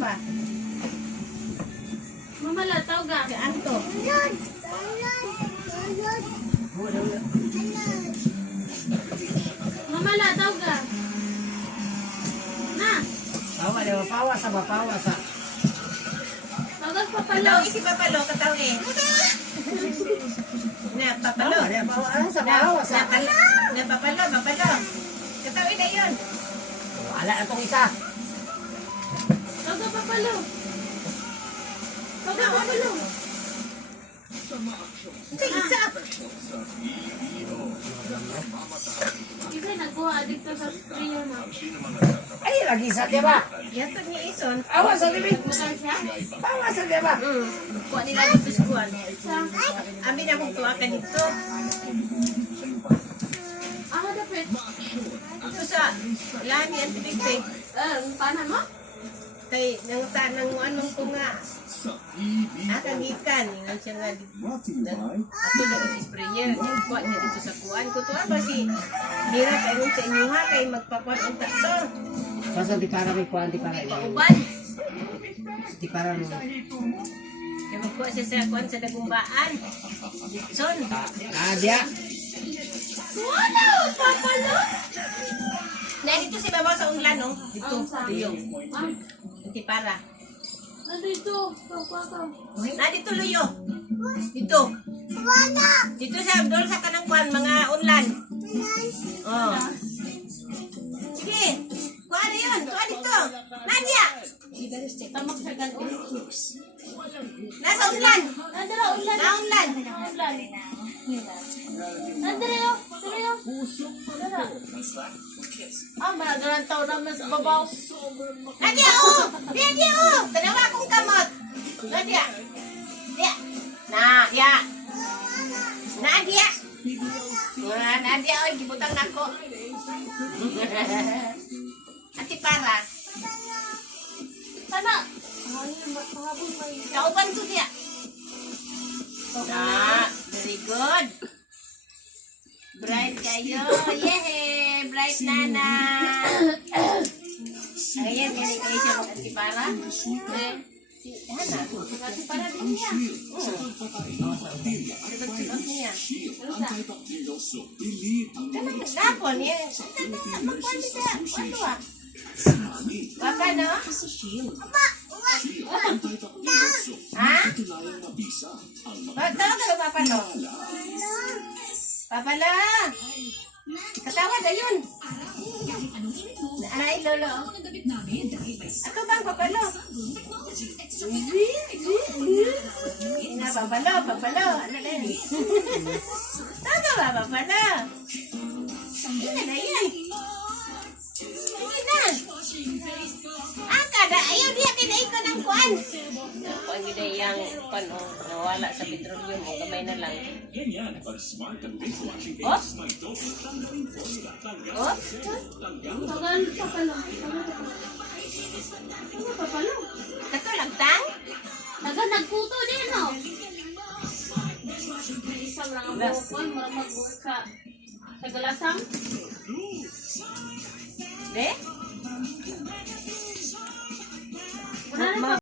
ba? Mamalataw ga. Saan to? Mamalataw ga. Na. Pawas ba? Pawas ah. Tagal papalo. Kataw isi papalo, kataw eh. Na, papalo. Ano sa pawas ah? Na, papalo. Kataw na yun. Wala na itong isa. Tagal papalo. Tagal papalo. Sa isa. Isa nagkuha dito sa sprayer na. Ay, lagi sa di ba? Yato niya ison. Awas sa di ba? Bukan siya? Pawas sa di ba? Kuha nila dito sa kuwan. Amin na kung tuwa ka dito. Ako dapat. Ito sa lani ang tibig-tibig. Paano mo? Kay nang anong ko nga. Kagikan. Yung siya nga ato na si sprayer. Yung kuha niya dito sa kuwan. Kutuwa ba si Mira kayo sa inyo ha. Kay magpakuan ang tatlo. Basta di para may kuhan, di para yun. Pauban. Di para mo. Kaya magkuha siya sa kuwan sa dagumbaan. Dixon. Nadia. Wala! Papalo! Na dito si babaw sa unglan no. Dito. Luyong. Hindi para. Nandito. Papakaw. Na dito luyo. Dito. Dito sa Abdul sa kanang kuwan mga unlan. Oh. Sige. Kuha na yun. Kuha dito. Nadia. Tamak sa ganon. Nasa unlan. Nandira, ulan. Na unlan. Ulan. Nandira, nandira. Nandira. Managalan tao namin sa babaw. Nadia oh. Nadia oh. Tanawa akong kamot. Nadia. Nadia. Nadia. Nadia. Nadia oy gibutang nako. Ati para. Sana. Ay, makahabol may. Kauban ko dia. Very good. Bright kayo. Yehey! Bright nana. Ayan, ganyan kayo siya mag-antipara. Si Hana. Antipara din niya. Sibat-sibat niya. Ganang naglapon. Magpapalita siya. Ano ah? Baka no? Ha? Tawag ka ba Papa no? Papa la! Katawad ayun! Ay, lolo. Ako bang Papa lo? Ina, Papa lo, Papa lo. Ano na yun? Tawag ba Papa lo? Ina na yan. Ina. Kada, ayaw diya kinain ko ng kuan. Kuan gina yung kuan o nawala sa petroleum o gamay na lang. Oh? Oh? Tagal papalo. Ano papalo? Kato lang tang? Tagal nagkuto din, no? Isang lang ang bukol, marang mag-work ka. Tagalasang? De? Wala na